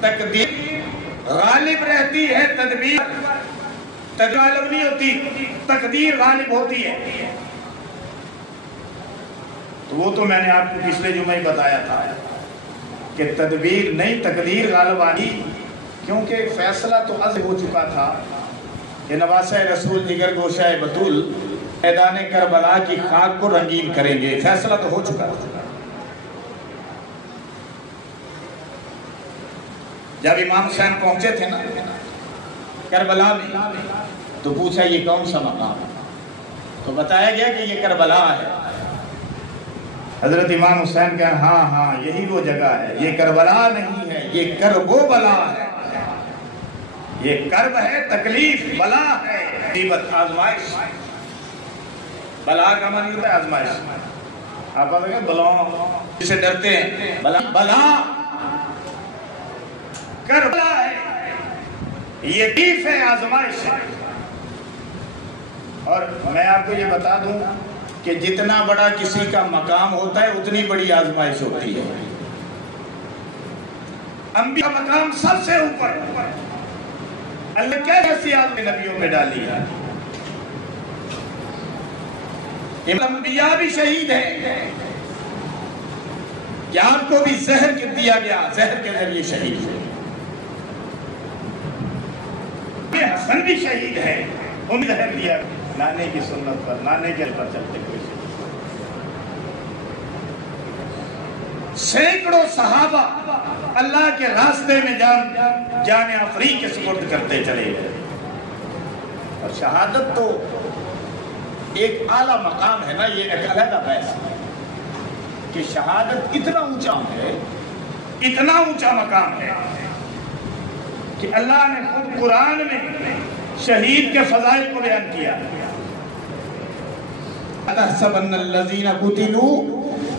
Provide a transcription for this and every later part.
تقدیر غالب رہتی ہے، تدبیر غالب نہیں ہوتی، تقدیر غالب ہوتی ہے۔ تو وہ تو میں نے آپ کو پچھلے جمعے بتایا تھا کہ تدبیر نہیں تقدیر غالب آئی، کیونکہ فیصلہ تو از ہو چکا تھا کہ نواسہ رسول جگر گوشہ بطول میدان کربلا کی خاک کو رنگین کریں گے، فیصلہ تو ہو چکا تھا۔ جب امام حسین پہنچے تھے نا کربلا میں تو پوچھا یہ کون سا مقام ہے، تو بتایا گیا کہ یہ کربلا ہے۔ حضرت امام حسین کہا ہاں یہی وہ جگہ ہے، یہ کربلا نہیں ہے، یہ کرب و بلا ہے، یہ کرب ہے، تکلیف، بلا ہے، مصیبت، آزمائش۔ بلا کا معنی ہوتا ہے آزمائش۔ آپ پتہ ہے بلاؤں جسے ڈرتے ہیں، بلا کربلا ہے، یہ تکلیف ہے، آزمائش ہے۔ اور میں آپ کو یہ بتا دوں کہ جتنا بڑا کسی کا مقام ہوتا ہے اتنی بڑی آزمائش ہوتی ہے۔ انبیاء کا مقام سب سے اوپر، اللہ کیسی آزمائش نبیوں پہ ڈالی ہے۔ انبیاء بھی شہید ہیں کہ آپ کو بھی زہر دیا گیا، زہر کے ذریعے شہید ہے۔ حسن بھی شہید ہے، انہیں زہر دیا نانے کی سنت پر، نانے کے پر چلتے ہوئے۔ سینکڑوں صحابہ اللہ کے راستے میں جان افریق کے سپرد کرتے چلے گئے۔ اور شہادت تو ایک اعلیٰ مقام ہے نا، یہ ایک علیحدہ بحث ہے کہ شہادت اتنا اونچا ہے، اتنا اونچا مقام ہے کہ اللہ نے خود قرآن میں شہید کے فضائل کو بیان کیا۔ اَتَحْسَبَنَّ الَّذِينَ قُتِلُوا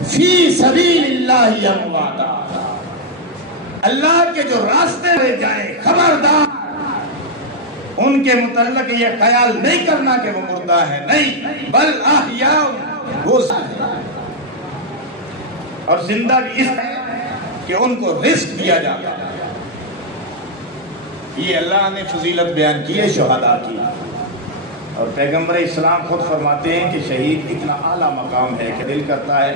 فِي سَبِيلِ اللَّهِ أَمْوَاتًا، اللہ کے جو راستے میں جائیں خبردار ان کے متعلق یہ خیال نہیں کرنا کہ وہ مردہ ہے، نہیں، بل احیاء، وہ زندہ ہے۔ اور زندہ بھی اس ہے کہ ان کو رزق دیا جاتا ہے۔ یہ اللہ نے فضیلت بیان کی ہے شہداء کی، اور پیغمبر اسلام خود فرماتے ہیں کہ شہید اتنا اعلیٰ مقام ہے کہ دل کرتا ہے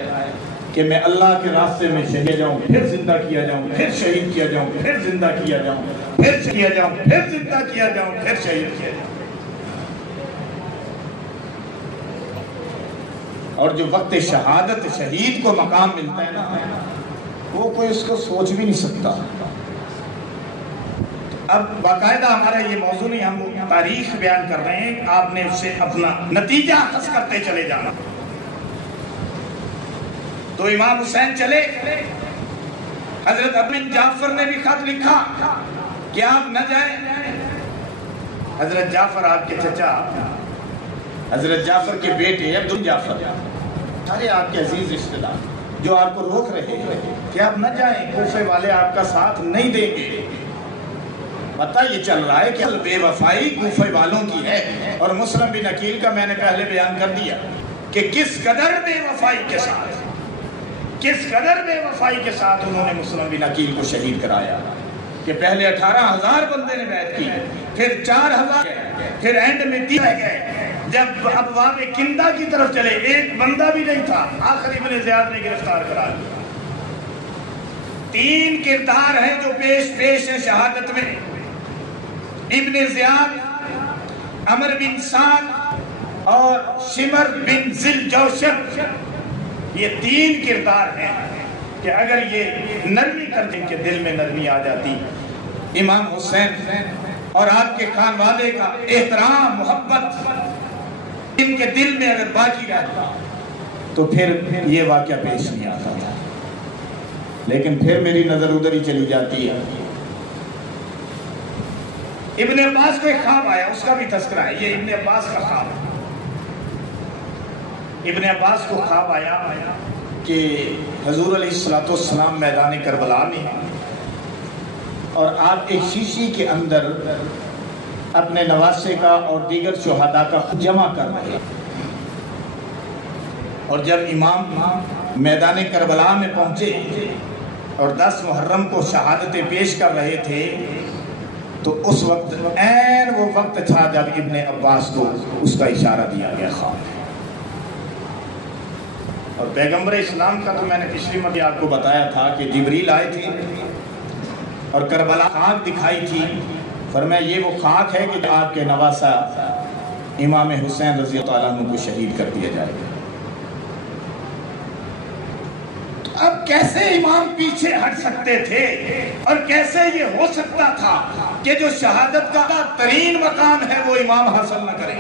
کہ میں اللہ کے راستے میں شہید جاؤں، پھر زندہ کیا جاؤں، پھر شہید کیا جاؤں، پھر زندہ کیا جاؤں، پھر کیا جاؤں، پھر زندہ کیا جاؤں، پھر شہید کیا جاؤں۔ اور جو وقت شہادت شہید کو مقام ملتا ہے نا، وہ کوئی اس کو سوچ بھی نہیں سکتا۔ اب باقاعدہ ہمارا یہ موضوع نہیں، ہم تاریخ بیان کر رہے ہیں، آپ نے اس سے اپنا نتیجہ اخذ کرتے چلے جانا۔ تو امام حسین چلے، حضرت ابن جعفر نے بھی خط لکھا کہ آپ نہ جائیں۔ حضرت جعفر آپ کے چچا، حضرت جعفر کے بیٹے عبد جعفر، سارے آپ کے عزیز رشتہ دار جو آپ کو روک رہے ہیں کہ آپ نہ جائیں، کوفے والے آپ کا ساتھ نہیں دیں گے۔ پتہ یہ چل رہا ہے کہ بے وفائی کوفے والوں کی ہے، اور مسلم بن عقیل کا میں نے پہلے بیان کر دیا کہ کس قدر بے وفائی کے ساتھ، کس قدر بے وفائی کے ساتھ انہوں نے مسلم بن عقیل کو شہید کرایا کہ پہلے 18,000 بندے نے بیعت کی، پھر 4,000، پھر اینڈ میں 3 رہ گئے۔ جب ابواب کندہ کی طرف چلے ایک بندہ بھی نہیں تھا، آخر ابن زیاد نے گرفتار کرا دیا۔ 3 کردار ہیں جو پیش ہیں شہادت میں، ابن زیاد، عمر بن سعد اور شمر بن ذل جوشن۔ یہ 3 کردار ہیں کہ اگر یہ نرمی کر دیں کہ دل میں نرمی آ جاتی، امام حسین اور آپ کے خانوادے کا احترام، محبت ان کے دل میں اگر باقی رہتا تو پھر یہ واقعہ پیش نہیں آتا تھا۔ لیکن پھر میری نظر ادھر ہی چلی جاتی ہے۔ ابن عباس کو ایک خواب آیا، اس کا بھی تذکرہ ہے، یہ ابن عباس کا خواب ہے۔ ابن عباس کو خواب آیا کہ حضور علیہ السلام میدان کربلا میں ہیں اور آپ ایک شیشی کے اندر اپنے نواسے کا اور دیگر شہداء کا جمع کر رہے ہیں۔ اور جب امام میدان کربلا میں پہنچے اور 10 محرم کو شہادتیں پیش کر رہے تھے تو اس وقت عین وہ وقت تھا جب ابن عباس کو اس کا اشارہ دیا گیا خواب میں. اور پیغمبر اسلام کا تو میں نے پچھلی مرتبہ آپ کو بتایا تھا کہ جبریل آئے تھے اور کربلا خاک دکھائی تھی. فرمایا یہ وہ خاک ہے کہ آپ کے نواسا امام حسین رضی اللہ عنہ کو شہید کر دیا جائے گا. اب کیسے امام پیچھے ہٹ سکتے تھے اور کیسے یہ ہو سکتا تھا کہ جو شہادت کا ترین مقام ہے وہ امام حاصل نہ کرے.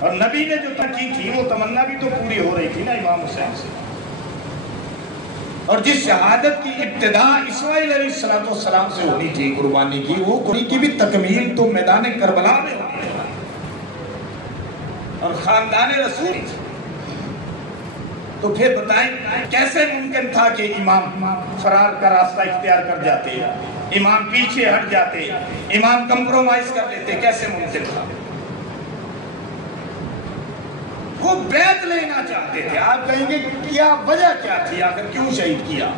اور نبی نے جو کی تھی وہ تمنا بھی تو پوری ہو رہی تھی نا امام حسین سے. اور جس شہادت کی ابتدا اسماعیل علیہ السلام سے ہونی تھی قربانی کی، وہ قربانی کی بھی تکمیل تو میدان کربلا میں ہونی تھی اور خاندان رسول. تو پھر بتائیں کیسے ممکن تھا کہ امام فرار کا راستہ اختیار کر جاتے، امام پیچھے ہٹ جاتے، امام کمپرومائز کر لیتے؟ کیسے ممکن تھا؟ وہ بیعت لینا چاہتے تھے. آپ کہیں گے کیا وجہ کیا تھی، آخر کیوں شہید کیا؟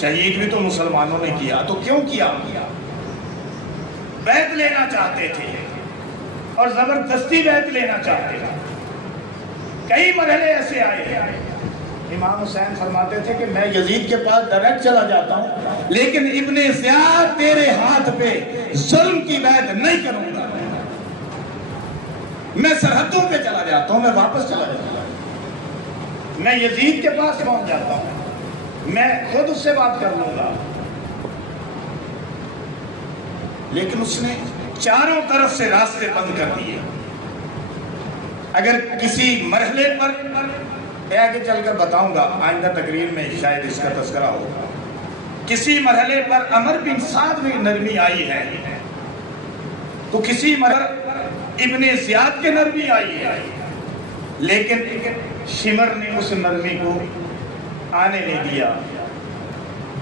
شہید بھی تو مسلمانوں نے کیا، تو کیوں کیا؟ بیعت لینا چاہتے تھے اور زبردستی بیعت لینا چاہتے تھے. کئی مرحلے ایسے آئے. امام حسین فرماتے تھے کہ میں یزید کے پاس ڈائریکٹ چلا جاتا ہوں لیکن ابن زیاد تیرے ہاتھ پہ ظلم کی بیعت نہیں کروں گا. میں سرحدوں پہ چلا جاتا ہوں، میں واپس چلا جاتا ہوں، میں یزید کے پاس پہنچ جاتا ہوں، میں خود اس سے بات کر لوں گا. لیکن اس نے چاروں طرف سے راستے بند کر دیے. اگر کسی مرحلے پر میں آگے چل کر بتاؤں گا، آئندہ تقریر میں شاید اس کا تذکرہ ہوگا، کسی مرحلے پر عمر بن سعد میں نرمی آئی ہے تو کسی مرحلے ابن زیاد کے نرمی آئی ہے. لیکن شمر نے اس نرمی کو آنے نہیں دیا،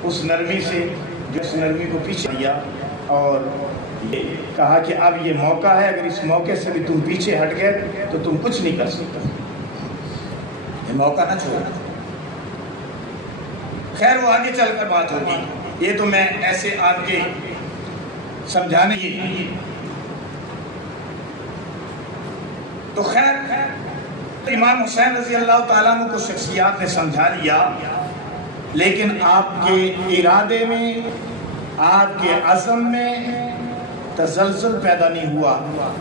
اس نرمی سے جو اس نرمی کو پیچھے دیا اور یہ کہا کہ اب یہ موقع ہے، اگر اس موقع سے بھی تم پیچھے ہٹ گئے تو تم کچھ نہیں کر سکتے، یہ موقع نہ چھوڑنا. خیر وہ آگے چل کر بات ہوگی، یہ تو میں ایسے آپ کے سمجھانے کی. تو خیر امام حسین رضی اللہ تعالیٰ عنہ کو شخصیات نے سمجھا لیا، لیکن آپ کے ارادے میں، آپ کے عزم میں تزلزل پیدا نہیں ہوا.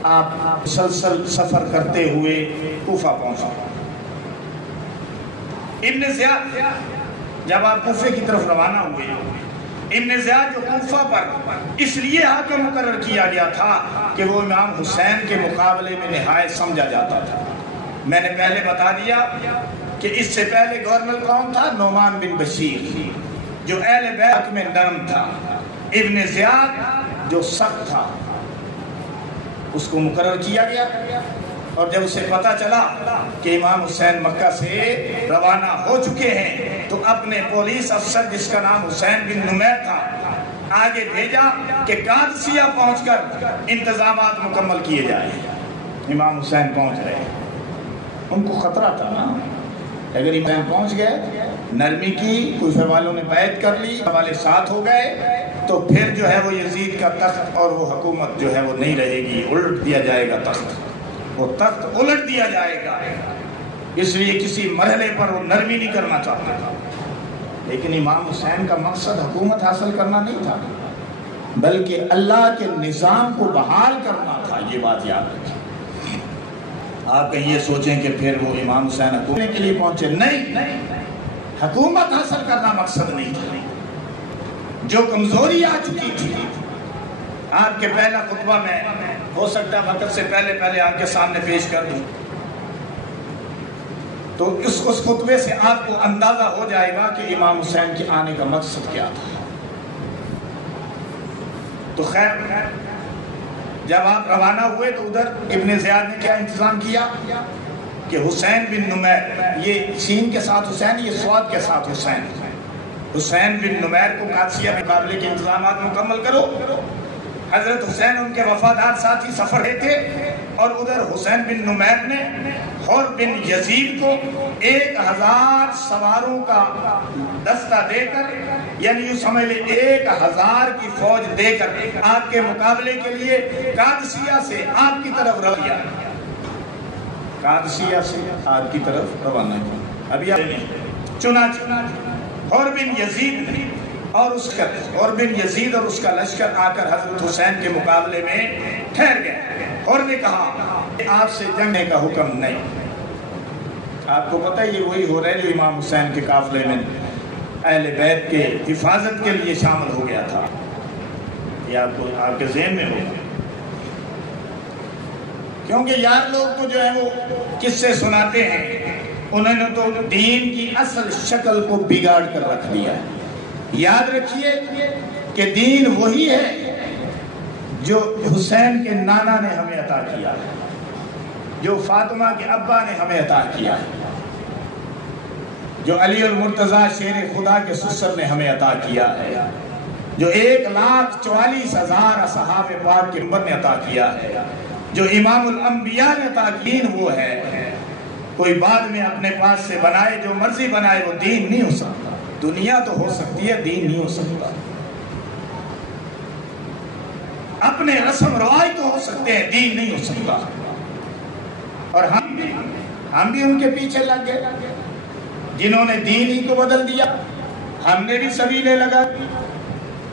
آپ مسلسل سفر کرتے ہوئے کوفہ پہنچے. ابن زیاد جب آپ کوفے کی طرف روانہ ہوئے، ابن زیاد جو کوفہ پر اس لیے حاکم مقرر کیا گیا تھا کہ وہ امام حسین کے مقابلے میں نہایت سمجھا جاتا تھا. میں نے پہلے بتا دیا کہ اس سے پہلے گورنر کون تھا؟ نعمان بن بشیر، جو اہل بیت میں نرم تھا. ابن زیاد جو سخت تھا، اس کو مقرر کیا گیا. اور جب اسے پتا چلا کہ امام حسین مکہ سے روانہ ہو چکے ہیں تو اپنے پولیس افسر جس کا نام حسین بن نمیر تھا آگے بھیجا کہ قادسیہ پہنچ کر انتظامات مکمل کیے جائیں. امام حسین پہنچ رہے، ان کو خطرہ تھا نا، اگر امام پہنچ گئے، نرمی کی، کوفہ والوں نے بیعت کر لی، والے ساتھ ہو گئے تو پھر جو ہے وہ یزید کا تخت اور وہ حکومت جو ہے وہ نہیں رہے گی، الٹ دیا جائے گا تخت، وہ تخت الٹ دیا جائے گا. اس لیے کسی مرحلے پر وہ نرمی نہیں کرنا چاہتا تھا. لیکن امام حسین کا مقصد حکومت حاصل کرنا نہیں تھا بلکہ اللہ کے نظام کو بحال کرنا تھا. یہ بات یاد رکھیں. آپ کہیں یہ سوچیں کہ پھر وہ امام حسین حکومت کے لیے پہنچے، نہیں، حکومت حاصل کرنا مقصد نہیں تھا. جو کمزوری آ چکی تھی، آپ کے پہلا خطبہ میں ہو سکتا ہے وقت سے پہلے آپ کے سامنے پیش کر دوں تو اس خطبے سے آپ کو اندازہ ہو جائے گا کہ امام حسین کے آنے کا مقصد کیا تھا. تو خیر جب آپ روانہ ہوئے تو ادھر ابن زیاد نے کیا انتظام کیا کہ حسین بن نمیر، یہ سین کے ساتھ حسین، یہ سواد کے ساتھ حسین، حسین بن نمیر کو قادسیہ مقابلے کے انتظامات مکمل کرو. حضرت حسین ان کے وفادار ساتھی سفر رہے تھے اور ادھر حسین بن نمیر نے حر بن یزید کو 1000 سواروں کا دستہ دے کر، یعنی یوں سمجھ لیں 1000 کی فوج دے کر آپ کے مقابلے کے لیے قادسیہ سے آپ کی طرف روانہ، قادسیہ سے آپ کی طرف روانہ کیا۔ ابھی چنانچہ اور بن یزید اور اس کا لشکر آ کر حضرت حسین کے مقابلے میں ٹھہر گئے، اور نے کہا آپ سے جنگنے کا حکم نہیں۔ آپ کو پتہ ہے یہ وہی ہو رہا ہے جو امام حسین کے قافلے میں اہل بیت کے حفاظت کے لیے شامل ہو گیا تھا، یہ آپ کے ذہن میں ہوگا، کیونکہ یار لوگ تو جو ہے وہ قصے سناتے ہیں، انہوں نے تو دین کی اصل شکل کو بگاڑ کر رکھ دیا ہے۔ یاد رکھیے کہ دین وہی ہے جو حسین کے نانا نے ہمیں عطا کیا ہے، جو فاطمہ کے ابا نے ہمیں عطا کیا ہے، جو علی المرتضیٰ شیر خدا کے سسر نے ہمیں عطا کیا ہے، جو 1,44,000 اصحاب پاک کے نمبر نے عطا کیا ہے، جو امام الانبیاء نے عطا کی، وہ ہے۔ کوئی بعد میں اپنے پاس سے بنائے جو مرضی بنائے، وہ دین نہیں ہو سکتا۔ دنیا تو ہو سکتی ہے، دین نہیں ہو سکتا۔ اپنے رسم رواج تو ہو سکتے ہیں، دین نہیں ہو سکتا۔ اور ہم بھی ان کے پیچھے لگ گئے، جنہوں نے دین ہی کو بدل دیا۔ ہم نے بھی سبیلے لگا،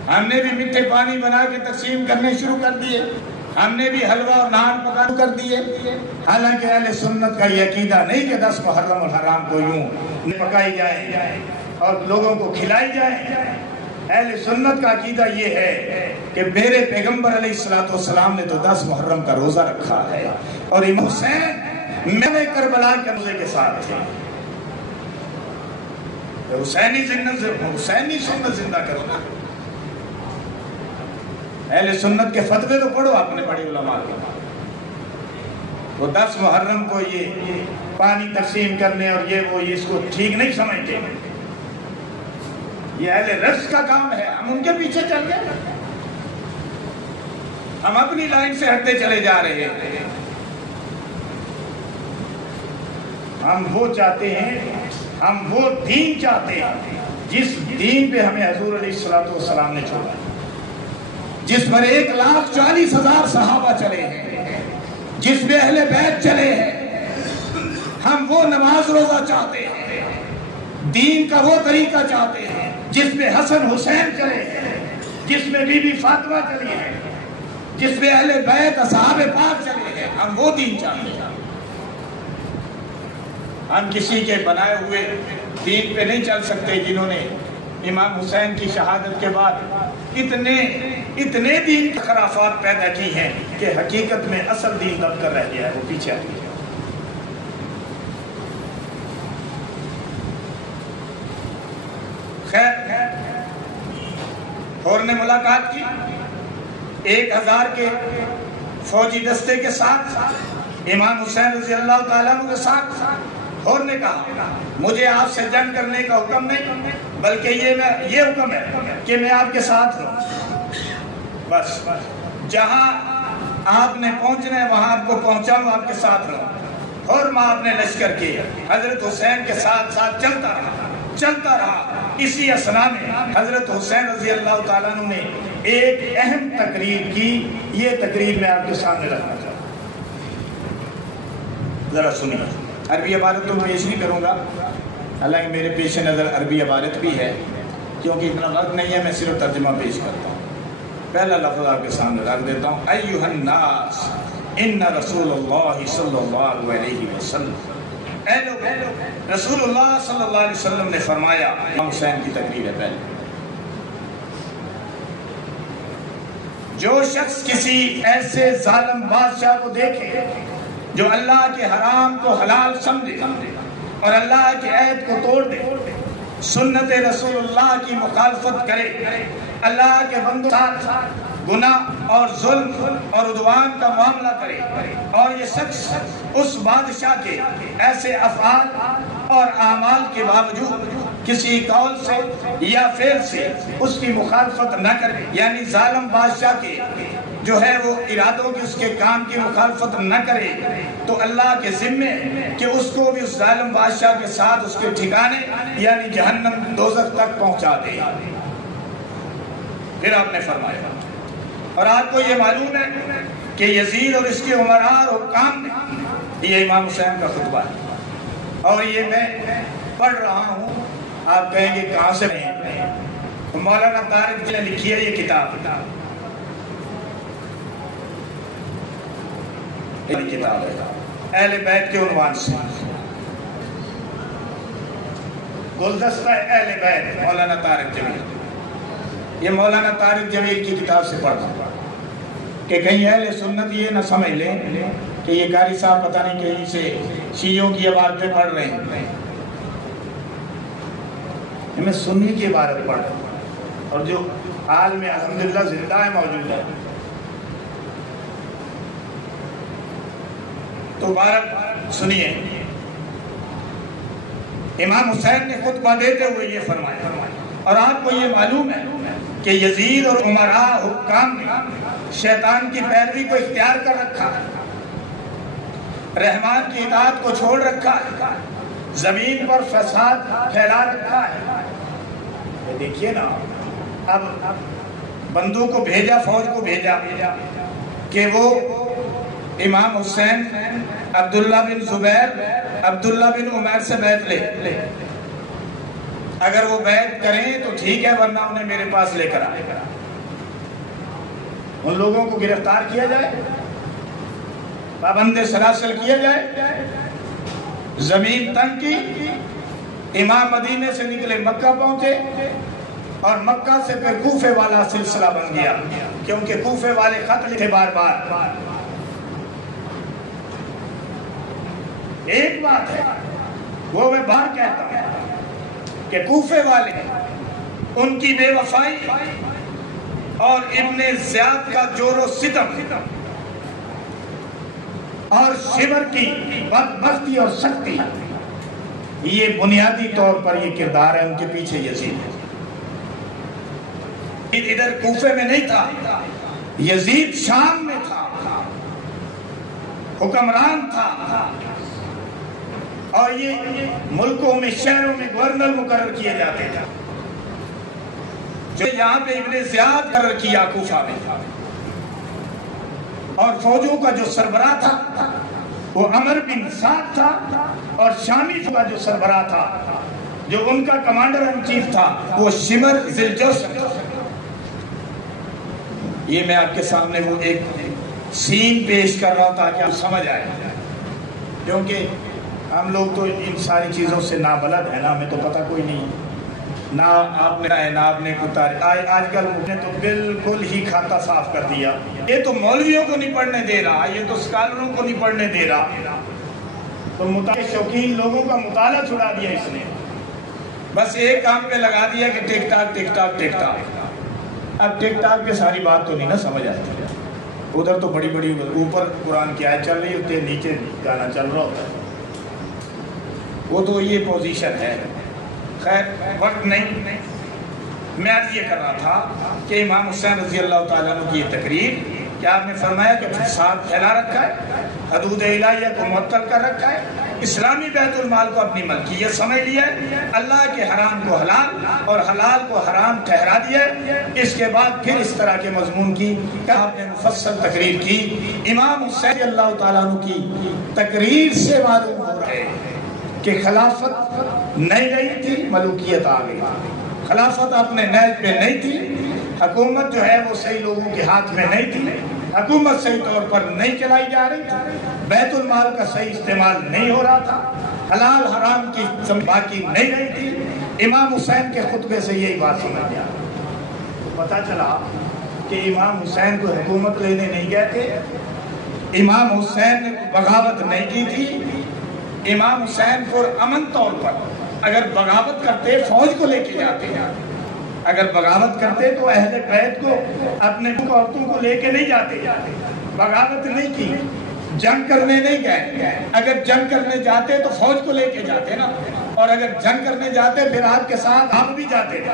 ہم نے بھی میٹھے پانی بنا کے تقسیم کرنے شروع کر دیے، ہم نے بھی حلوہ اور نان پکانا کر دیے۔ حالانکہ اہل سنت کا یہ عقیدہ نہیں کہ 10 محرم الحرام کو یوں پکائی جائے اور لوگوں کو کھلائی جائے۔ اہل سنت کا عقیدہ یہ ہے کہ میرے پیغمبر علیہ السلام نے تو 10 محرم کا روزہ رکھا ہے، اور امام حسین میں کربلا کے روزے کے ساتھ تھے۔ حسینی سنت زندہ کرو۔ اہل سنت کے فتوے تو پڑھو اپنے بڑے علماء کے، وہ 10 محرم کو یہ پانی تقسیم کرنے اور یہ اس کو ٹھیک نہیں سمجھتے۔ یہ اہل رشد کا کام ہے، ہم ان کے پیچھے چل گئے، ہم اپنی لائن سے ہٹتے چلے جا رہے ہیں۔ ہم وہ چاہتے ہیں، ہم وہ دین چاہتے ہیں جس دین پہ ہمیں حضور علیہ السلام نے چھوڑا، جس پر 1,40,000 صحابہ چلے ہیں، جس میں اہل بیت چلے ہیں۔ ہم وہ نماز روزہ چاہتے ہیں، دین کا وہ طریقہ چاہتے ہیں جس میں حسن حسین چلے ہیں، جس میں بی بی فاطمہ چلی ہے، جس میں اہل بیت اصحاب پاک چلے ہیں۔ ہم وہ دین چاہتے ہیں، ہم کسی کے بنائے ہوئے دین پہ نہیں چل سکتے، جنہوں نے امام حسین کی شہادت کے بعد اتنے دین کی خرافات پیدا کی ہیں کہ حقیقت میں اصل دین دب کر رہ گیا ہے، وہ پیچھے آ گیا۔ خیر، اور نے ملاقات کی 1000 کے فوجی دستے کے ساتھ، امام حسین رضی اللہ تعالیٰ عنہ کے ساتھ، اور نے کہا مجھے آپ سے جنگ کرنے کا حکم نہیں، بلکہ یہ حکم ہے کہ میں آپ کے ساتھ ہوں۔ بس جہاں آپ نے پہنچنا ہے وہاں آپ کو پہنچاؤں، آپ کے ساتھ رہوں۔ اور میں اپنے لشکر کے حضرت حسین کے ساتھ چلتا رہا۔ اسی اثنا میں حضرت حسین رضی اللہ تعالیٰ عنہ نے ایک اہم تقریر کی، یہ تقریر میں آپ کے سامنے رکھنا چاہتا ہوں، ذرا سنیے۔ عربی عبارت تو پیش نہیں کروں گا، حالانکہ میرے پیش نظر عربی عبارت بھی ہے، کیونکہ اتنا وقت نہیں ہے، میں صرف ترجمہ پیش کرتا ہوں۔ پہلا لفظ آپ کے سامنے رکھ دیتا ہوں، ایھا الناس ان رسول اللہ صلی اللہ علیہ وسلم۔ اے لوگ، رسول اللہ صلی اللہ علیہ وسلم نے فرمایا، امام حسین کی تقریر ہے پہلے، جو شخص کسی ایسے ظالم بادشاہ کو دیکھے جو اللہ کے حرام کو حلال سمجھے اور اللہ کے عہد کو توڑ دے، سنت رسول اللہ کی مخالفت کرے، اللہ کے بندوں کے ساتھ گناہ اور ظلم اور عدوان کا معاملہ کرے، اور یہ شخص اس بادشاہ کے ایسے افعال اور اعمال کے باوجود کسی قول سے یا فعل سے اس کی مخالفت نہ کرے، یعنی ظالم بادشاہ کے جو ہے وہ ارادوں کی اس کے کام کی مخالفت نہ کرے تو اللہ کے ذمے کہ اس کو بھی اس ظالم بادشاہ کے ساتھ اس کے ٹھکانے یعنی جہنم دوزخ تک پہنچا دے۔ پھر آپ نے فرمایا، اور آپ کو یہ معلوم ہے کہ یزید اور اس کے عمراء اور حکام نے، یہ امام حسین کا خطبہ ہے اور یہ میں پڑھ رہا ہوں، آپ کہیں گے کہاں سے مولانا طارق نے لکھی ہے یہ کتاب ہے اہل بیت کے عنوان سے، گلدستہ اہل بیت مولانا طارق جمیل۔ یہ مولانا طارق جمیل کی کتاب سے پڑھا کہ کہیں اہل سنت یہ نہ سمجھ لیں کہ یہ قاری صاحب پتہ نہیں کہیں سے شیعوں کی عبارتیں پڑھ رہے ہیں۔ میں سنی کی عبارت پڑھ رہا ہوں اور جو حال میں الحمدللہ زندہ ہے موجود ہے۔ تو بارک سنیے، امام حسین نے خطبہ دیتے ہوئے یہ فرمایا، اور آپ کو یہ معلوم ہے کہ یزید اور عمراء حکام نے شیطان کی پیروی کو اختیار کر رکھا ہے، رحمان کی اطاعت کو چھوڑ رکھا ہے، زمین پر فساد پھیلا رکھا ہے۔ دیکھیے نا، اب بندوں کو بھیجا، فوج کو بھیجا کہ وہ امام حسین عبداللہ بن زبیر عبداللہ بن عمیر سے بیعت لے، اگر وہ بیعت کریں تو ٹھیک ہے ورنہ انہیں میرے پاس لے کر آئے، ان لوگوں کو گرفتار کیا جائے، پابند سلاسل کیا جائے، زمین تنگ کی، امام مدینے سے نکلے مکہ پہنچے اور مکہ سے پھر کوفے والا سلسلہ بن گیا، کیونکہ کوفے والے خط لکھے بار بار۔ ایک بات ہے وہ میں بار کہتا ہوں کہ کوفے والے ان کی بے وفائی اور ابن زیاد کا جور و ستم اور شمر کی بدبختی اور سختی، یہ بنیادی طور پر یہ کردار ہے ان کے پیچھے یزید ہے۔ ادھر کوفے میں نہیں تھا، یزید شام میں تھا، حکمران تھا، اور یہ ملکوں میں شہروں میں گورنر مقرر کیے جاتے تھے، جو یہاں پہ ابن زیاد مقرر کیا کوفہ میں تھا، اور فوجوں کا جو سربراہ تھا وہ عمر بن سعد تھا، اور شامی کا جو سربراہ تھا، جو ان کا کمانڈر ان چیف تھا، وہ شمر ذوالجوشن تھا۔ یہ میں آپ کے سامنے وہ ایک سین پیش کر رہا ہوں تاکہ آپ سمجھ آئے، کیونکہ ہم لوگ تو ان ساری چیزوں سے نابلد ہیں، نا ہمیں تو پتہ کوئی نہیں، نہ آپ نے نہ آپ نے آج کل نے تو بالکل ہی کھاتا صاف کر دیا، یہ تو مولویوں کو نہیں پڑھنے دے رہا، یہ تو اسکالروں کو نہیں پڑھنے دے رہا، تو شوقین لوگوں کا مطالعہ چھڑا دیا اس نے، بس ایک کام پہ لگا دیا کہ TikTok TikTok TikTok. اب ٹک ٹاک پہ ساری بات تو نہیں نا سمجھ آتی، ادھر تو بڑی بڑی اوپر قرآن کی آیت چل رہی ہوتی ہے، نیچے گانا چل رہا ہوتا ہے، وہ تو یہ پوزیشن ہے۔ خیر وقت نہیں، میں آج یہ کر رہا تھا کہ امام حسین رضی اللہ تعالیٰ عنہ کی یہ تقریر کہ آپ نے فرمایا کہ فساد پھیلا رکھا ہے، حدود الہیہ کو معطل کر رکھا ہے، اسلامی بیت المال کو اپنی ملکیت سمجھ لیا ہے، اللہ کے حرام کو حلال اور حلال کو حرام ٹھہرا دیا ہے۔ اس کے بعد پھر اس طرح کے مضمون کی آپ نے مفصل تقریر کی۔ امام حسین رضی اللہ تعالیٰ عنہ کی تقریر سے معلوم ہو رہا ہے کہ خلافت نہیں گئی تھی، ملوکیت آ گئی، خلافت اپنے نیز پہ نہیں تھی، حکومت جو ہے وہ صحیح لوگوں کے ہاتھ میں نہیں تھی، حکومت صحیح طور پر نہیں چلائی جا رہی تھی، بیت المال کا صحیح استعمال نہیں ہو رہا تھا، حلال حرام کی باقی نہیں رہی تھی۔ امام حسین کے خطبے سے یہی بات سمجھ گیا، پتہ چلا کہ امام حسین کو حکومت لینے نہیں گئے تھے، امام حسین نے بغاوت نہیں کی تھی، امام حسین پر امن طور پر اگر بغاوت کرتے فوج کو لے کے جاتے، اگر بغاوت کرتے تو اہل بیت کو اپنے عورتوں کو لے کے نہیں جاتے، بغاوت نہیں کی، جنگ کرنے نہیں گئے، اگر جنگ کرنے جاتے تو فوج کو لے کے جاتے نا، اور اگر جنگ کرنے جاتے پھر آپ کے ساتھ آپ بھی جاتے،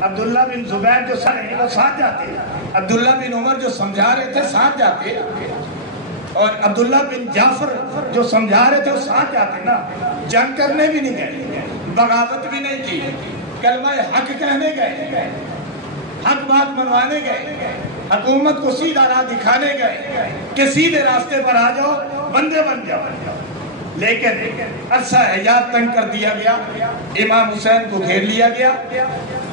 عبداللہ بن زبیر جو سر ہیں وہ ساتھ جاتے، عبداللہ بن عمر جو سمجھا رہے تھے ساتھ جاتے، اور عبداللہ بن جعفر جو سمجھا رہے تھے وہ ساتھ جاتے نا. جنگ کرنے بھی نہیں گئے، بغاوت بھی نہیں کی، کلمہ حق کہنے گئے، حق بات منوانے گئے، حکومت کو سیدھا راہ دکھانے گئے کہ سیدھے راستے پر آ جاؤ، بندے بن جاؤ. لیکن عرصہ حیات تنگ کر دیا گیا، امام حسین کو گھیر لیا گیا،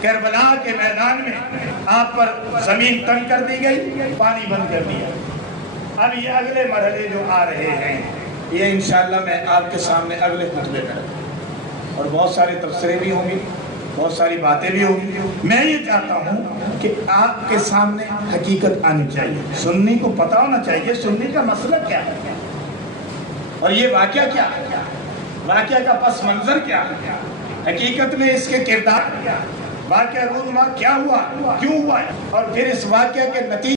کربلا کے میدان میں آپ پر زمین تنگ کر دی گئی، پانی بند کر دیا. اب یہ اگلے مرحلے جو آ رہے ہیں یہ انشاءاللہ میں آپ کے سامنے اگلے خطبے کروں گا، اور بہت سارے تبصرے بھی ہوں گے، بہت ساری باتیں بھی ہوگی. میں یہ چاہتا ہوں کہ آپ کے سامنے حقیقت آنی چاہیے، سنی کو پتہ ہونا چاہیے سنی کا مسئلہ کیا ہے، اور یہ واقعہ کیا ہے، واقعہ کا پس منظر کیا ہے، حقیقت میں اس کے کردار کیا، واقعہ رونما کیا ہوا، کیوں ہوا، اور پھر اس واقعہ کے نتیجے